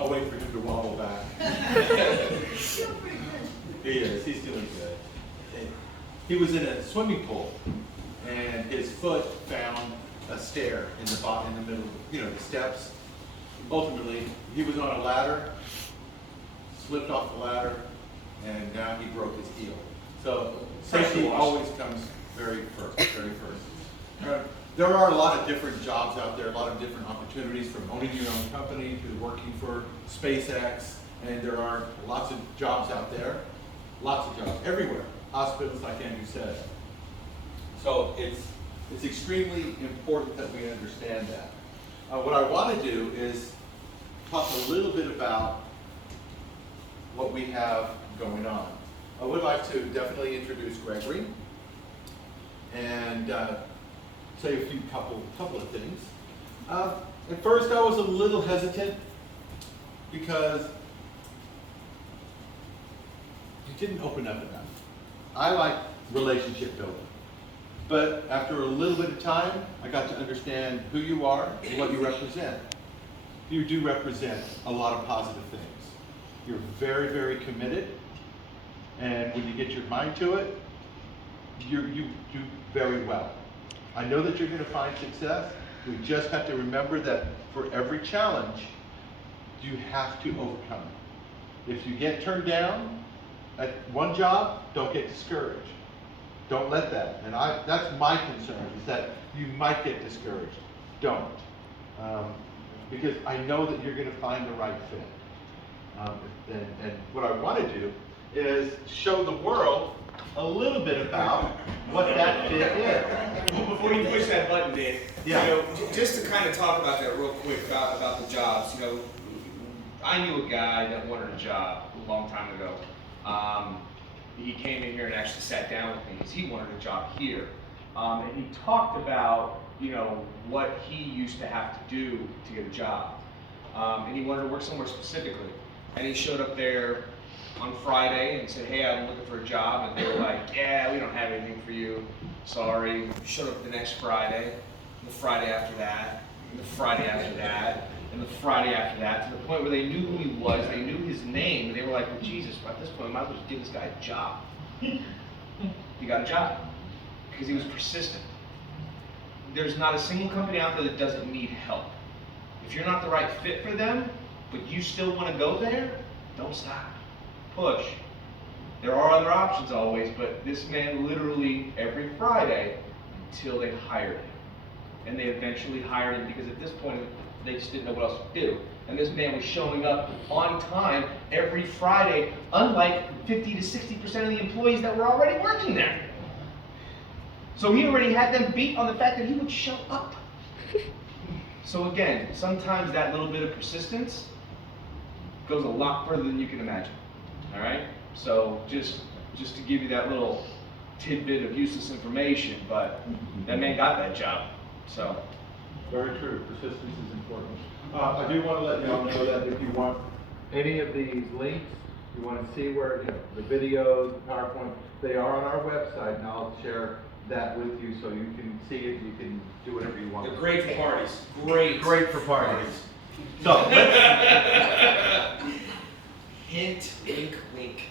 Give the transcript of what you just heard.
I'll wait for him to wobble back. He is. He's doing good. And he was in a swimming pool, and his foot found a stair in the bottom, in the middle, the steps. Ultimately, he was on a ladder, slipped off the ladder, and down he broke his heel. So safety always comes very first. There are a lot of different jobs out there, a lot of different opportunities, from owning your own company to working for SpaceX, and there are lots of jobs out there, lots of jobs everywhere, hospitals, like Andrew said. So it's extremely important that we understand that. What I want to do is talk a little bit about what we have going on. I would like to definitely introduce Gregory and say a couple of things. At first I was a little hesitant because you didn't open up enough. I like relationship building. But after a little bit of time, I got to understand who you are and what you represent. You do represent a lot of positive things. You're very, very committed. And when you get your mind to it, you do very well. I know that you're going to find success. We just have to remember that for every challenge, you have to overcome it. If you get turned down at one job, don't get discouraged. Don't let that. And that's my concern, is that you might get discouraged. Don't. Because I know that you're going to find the right fit. And what I want to do is show the world a little bit about what that fit is. Well, before you push that button, Dave, Yeah. just to kind of talk about that real quick about the jobs. I knew a guy that wanted a job a long time ago. He came in here and actually sat down with me because he wanted a job here, and he talked about what he used to have to do to get a job, and he wanted to work somewhere specifically. And he showed up there on Friday and said, "Hey, I'm looking for a job," and they were like, "Yeah, we don't have anything for you. Sorry." He showed up the next Friday, and the Friday after that, and the Friday after that, and the Friday after that, to the point where they knew who he was, they knew his name, and they were like, "Well, Jesus, at this point, we might as well just give this guy a job." He got a job because he was persistent. There's not a single company out there that doesn't need help. If you're not the right fit for them, but you still want to go there, don't stop. Push. There are other options always, but this man literally every Friday until they hired him. And they eventually hired him because at this point, they just didn't know what else to do. And this man was showing up on time every Friday, unlike 50 to 60% of the employees that were already working there. So he already had them beat on the fact that he would show up. So again, sometimes that little bit of persistence goes a lot further than you can imagine. All right? So just to give you that little tidbit of useless information, but that man got that job. So. Very true. Persistence is important. I do want to let y'all know that if you want any of these links, you want to see where the videos, the PowerPoint, they are on our website, and I'll share that with you so you can see it. You can do whatever you want. They're great for parties. Great for parties. So Hint, wink, wink.